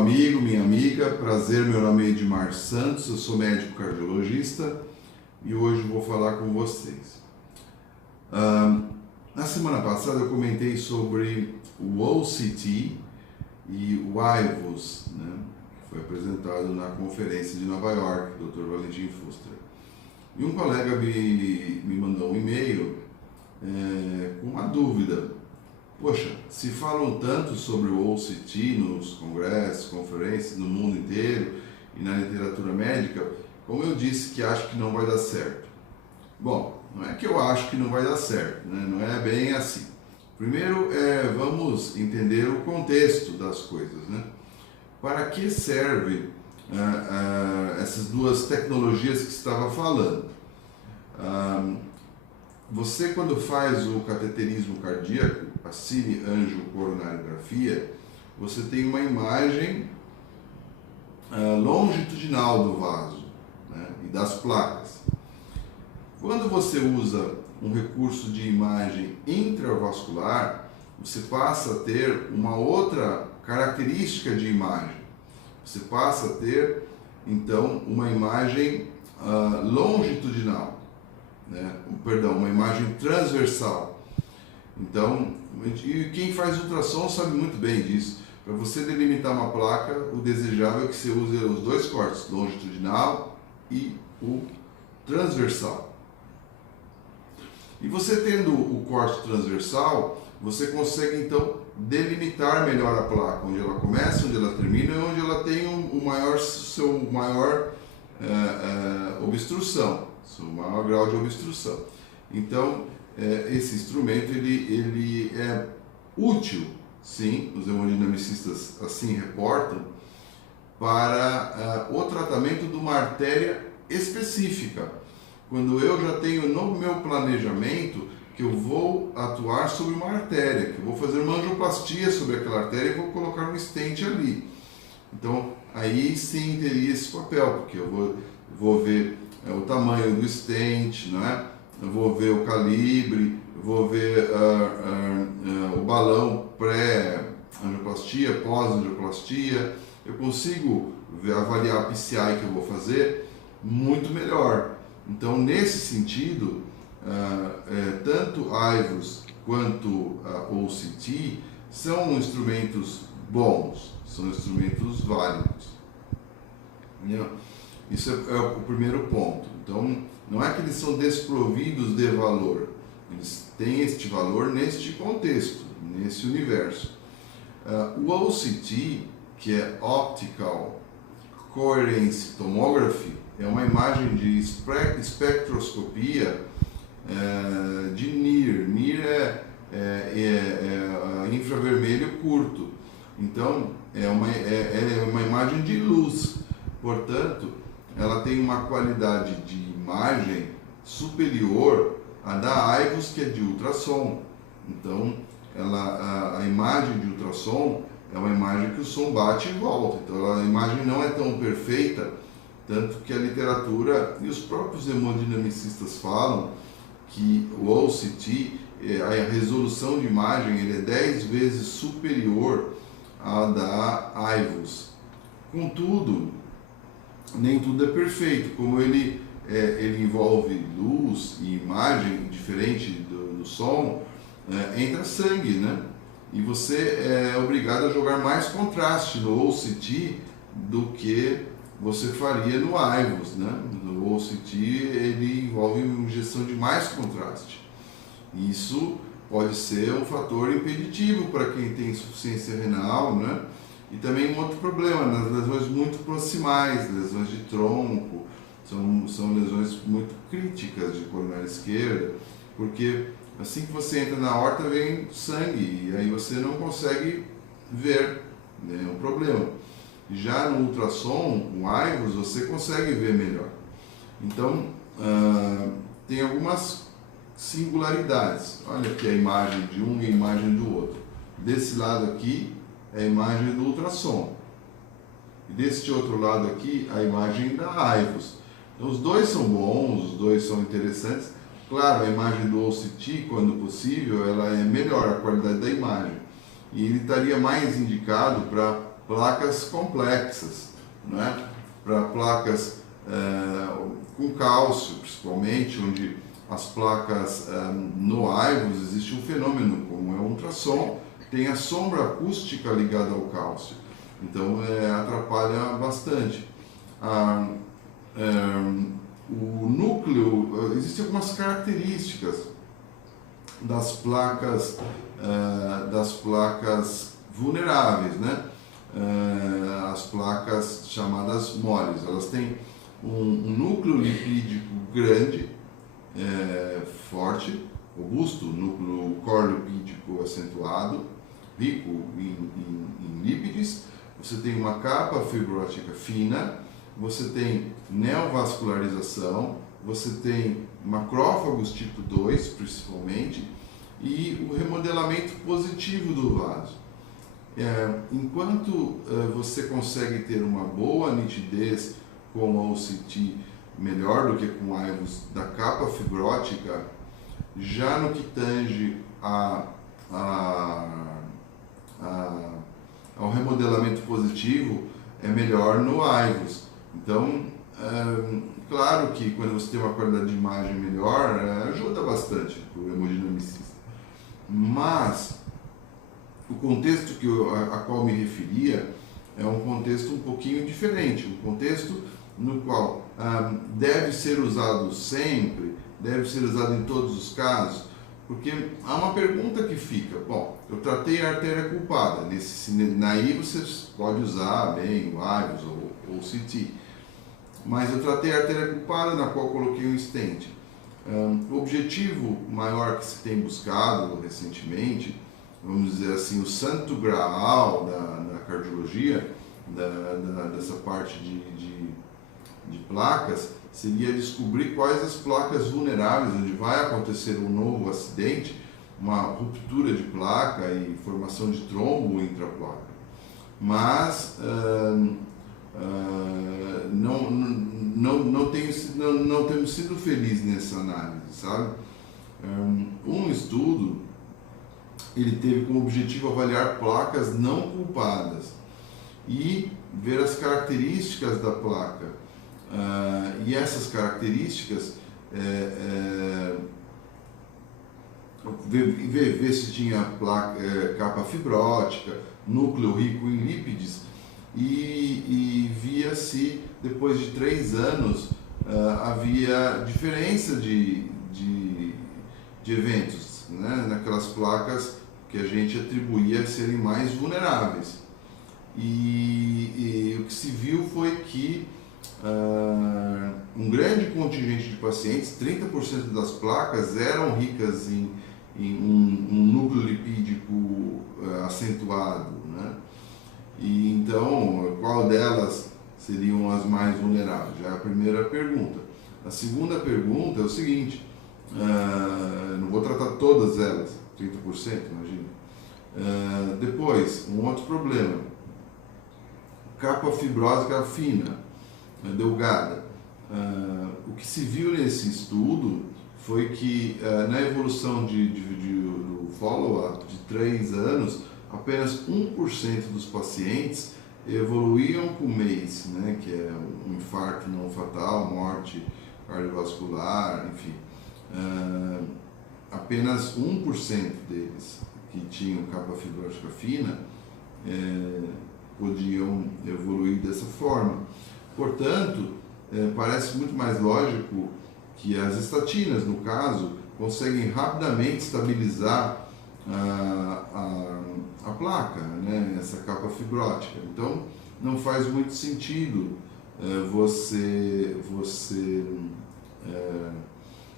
amigo, minha amiga, prazer, meu nome é Edmar Santos, eu sou médico cardiologista e hoje vou falar com vocês. Na semana passada eu comentei sobre o OCT e o IVUS, né, que foi apresentado na conferência de Nova York, Dr. Valentin Fuster. E um colega me mandou um e-mail com uma dúvida. Poxa, se falam tanto sobre o OCT nos congressos, conferências no mundo inteiro e na literatura médica, como eu disse que acho que não vai dar certo. Bom, não é que eu acho que não vai dar certo, né? Não é bem assim. Primeiro, vamos entender o contexto das coisas, né? Para que serve essas duas tecnologias que estava falando? Você, quando faz o cateterismo cardíaco, a cine-angiocoronariografia, você tem uma imagem longitudinal do vaso, né, e das placas. Quando você usa um recurso de imagem intravascular, você passa a ter uma outra característica de imagem. Você passa a ter, então, uma imagem longitudinal. Uma imagem transversal. Então, e quem faz ultrassom sabe muito bem disso. Para você delimitar uma placa, o desejável é que você use os dois cortes, longitudinal e o transversal. E você tendo o corte transversal, você consegue então delimitar melhor a placa, onde ela começa, onde ela termina e onde ela tem seu maior obstrução. O maior grau de obstrução. Então, esse instrumento ele é útil, sim, os hemodinamicistas assim reportam, para o tratamento de uma artéria específica. Quando eu já tenho no meu planejamento que eu vou atuar sobre uma artéria, que eu vou fazer uma angioplastia sobre aquela artéria e vou colocar um stent ali. Então, aí sim teria esse papel, porque eu vou ver o tamanho do stent, não é? Eu vou ver o calibre, eu vou ver o balão pré-angioplastia, pós-angioplastia. Eu consigo avaliar a PCI que eu vou fazer muito melhor. Então, nesse sentido, tanto IVUS quanto OCT são instrumentos bons, são instrumentos válidos. Isso é o primeiro ponto. Então, não é que eles são desprovidos de valor. Eles têm este valor neste contexto, nesse universo. O OCT, que é Optical Coherence Tomography, é uma imagem de espectroscopia de NIR. NIR é infravermelho curto. Então, é uma imagem de luz. Portanto, ela tem uma qualidade de imagem superior à da IVUS, que é de ultrassom. Então, a imagem de ultrassom é uma imagem que o som bate e volta. Então, a imagem não é tão perfeita, tanto que a literatura e os próprios hemodinamicistas falam que o OCT, a resolução de imagem, ele é 10 vezes superior à da IVUS. Contudo, nem tudo é perfeito, como ele envolve luz e imagem diferente do som, entra sangue, né? E você é obrigado a jogar mais contraste no OCT do que você faria no IVUS, né? No OCT ele envolve injeção de mais contraste. Isso pode ser um fator impeditivo para quem tem insuficiência renal, né? E também um outro problema, nas lesões muito proximais, lesões de tronco, são lesões muito críticas de coronária esquerda, porque assim que você entra na aorta vem sangue e aí você não consegue ver, né? É um problema. Já no ultrassom, o IVUS, você consegue ver melhor. Então, tem algumas singularidades. Olha aqui a imagem de um e a imagem do outro. Desse lado aqui, é a imagem do ultrassom. E deste outro lado aqui, a imagem da IVUS. Então, os dois são bons, os dois são interessantes. Claro, a imagem do OCT, quando possível, ela é melhor, a qualidade da imagem. E ele estaria mais indicado para placas complexas, né? Para placas com cálcio, principalmente, onde as placas no IVUS existe um fenômeno, como é o ultrassom, tem a sombra acústica ligada ao cálcio, então atrapalha bastante. O núcleo, existem algumas características das placas vulneráveis, né? As placas chamadas moles, elas têm um núcleo lipídico grande, forte, robusto, núcleo core lipídico acentuado, rico em lípides. Você tem uma capa fibrótica fina, você tem neovascularização, você tem macrófagos tipo 2, principalmente, e o remodelamento positivo do vaso. Enquanto você consegue ter uma boa nitidez com o OCT melhor do que com o IVUS da capa fibrótica, já no que tange ao remodelamento positivo, é melhor no IVUS. Então, claro que quando você tem uma qualidade de imagem melhor, ajuda bastante para o hemodinamicista. Mas o contexto a qual me referia é um contexto um pouquinho diferente, um contexto no qual deve ser usado sempre, deve ser usado em todos os casos, porque há uma pergunta que fica: bom, eu tratei a artéria culpada, aí você pode usar bem o IVUS ou o CT, mas eu tratei a artéria culpada na qual coloquei um stent. O objetivo maior que se tem buscado recentemente, vamos dizer assim, o santo graal da cardiologia, dessa parte de placas, seria descobrir quais as placas vulneráveis, onde vai acontecer um novo acidente, uma ruptura de placa e formação de trombo intraplaca. Mas não temos sido felizes nessa análise, sabe? Um estudo, ele teve como objetivo avaliar placas não culpadas e ver as características da placa. E essas características, ver se tinha capa fibrótica, núcleo rico em lípides, e via se depois de 3 anos havia diferença de eventos, né, naquelas placas que a gente atribuía a serem mais vulneráveis. E o que se viu foi que um grande contingente de pacientes, 30% das placas, eram ricas em um núcleo lipídico acentuado, né? E então, qual delas seriam as mais vulneráveis? Já é a primeira pergunta. A segunda pergunta é o seguinte: não vou tratar todas elas, 30%, imagina. Depois, um outro problema: capa fibrótica fina, delgada. O que se viu nesse estudo foi que na evolução do follow-up de 3 anos, apenas 1% dos pacientes evoluíam com MACE, né, que é um infarto não fatal, morte cardiovascular, enfim. Apenas 1% deles que tinham capa fibrótica fina podiam evoluir dessa forma. Portanto, parece muito mais lógico que as estatinas, no caso, conseguem rapidamente estabilizar a placa, né, essa capa fibrótica. Então, não faz muito sentido você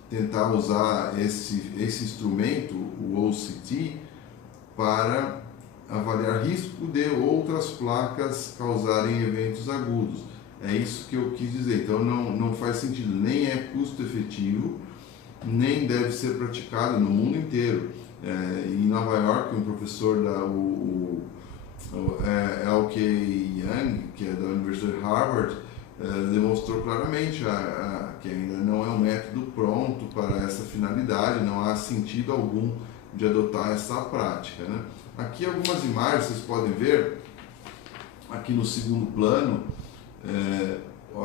tentar usar esse instrumento, o OCT, para avaliar risco de outras placas causarem eventos agudos. É isso que eu quis dizer. Então não faz sentido, nem é custo efetivo, nem deve ser praticado no mundo inteiro. Em Nova York, um professor o L.K. Young, que é da Universidade de Harvard, demonstrou claramente que ainda não é um método pronto para essa finalidade, não há sentido algum de adotar essa prática, né? Aqui algumas imagens, vocês podem ver Aqui no segundo plano,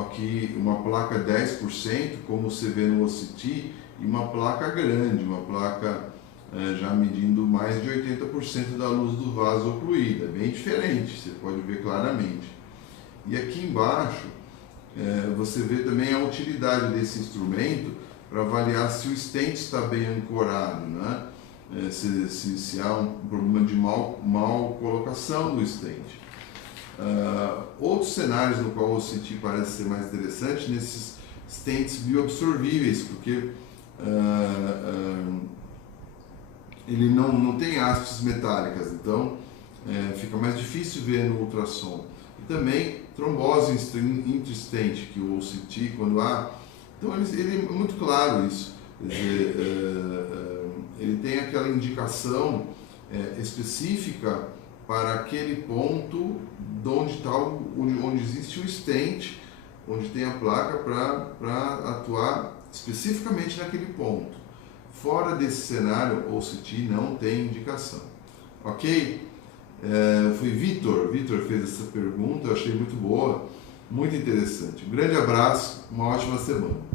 aqui uma placa 10%, como você vê no OCT, e uma placa grande, uma placa já medindo mais de 80% da luz do vaso ocluída, bem diferente, você pode ver claramente. E aqui embaixo, você vê também a utilidade desse instrumento para avaliar se o stent está bem ancorado, né? Se há um problema de mal colocação do stent. Outros cenários no qual o OCT parece ser mais interessante, nesses stents bioabsorvíveis, porque ele não tem hastes metálicas, então fica mais difícil ver no ultrassom. E também trombose intra-stent, que o OCT, quando há... Então ele é muito claro isso, quer dizer, ele tem aquela indicação específica para aquele ponto onde existe o stent, onde tem a placa para atuar especificamente naquele ponto. Fora desse cenário, o OCT não tem indicação. Ok? Foi Vitor fez essa pergunta, eu achei muito boa, muito interessante. Um grande abraço, uma ótima semana.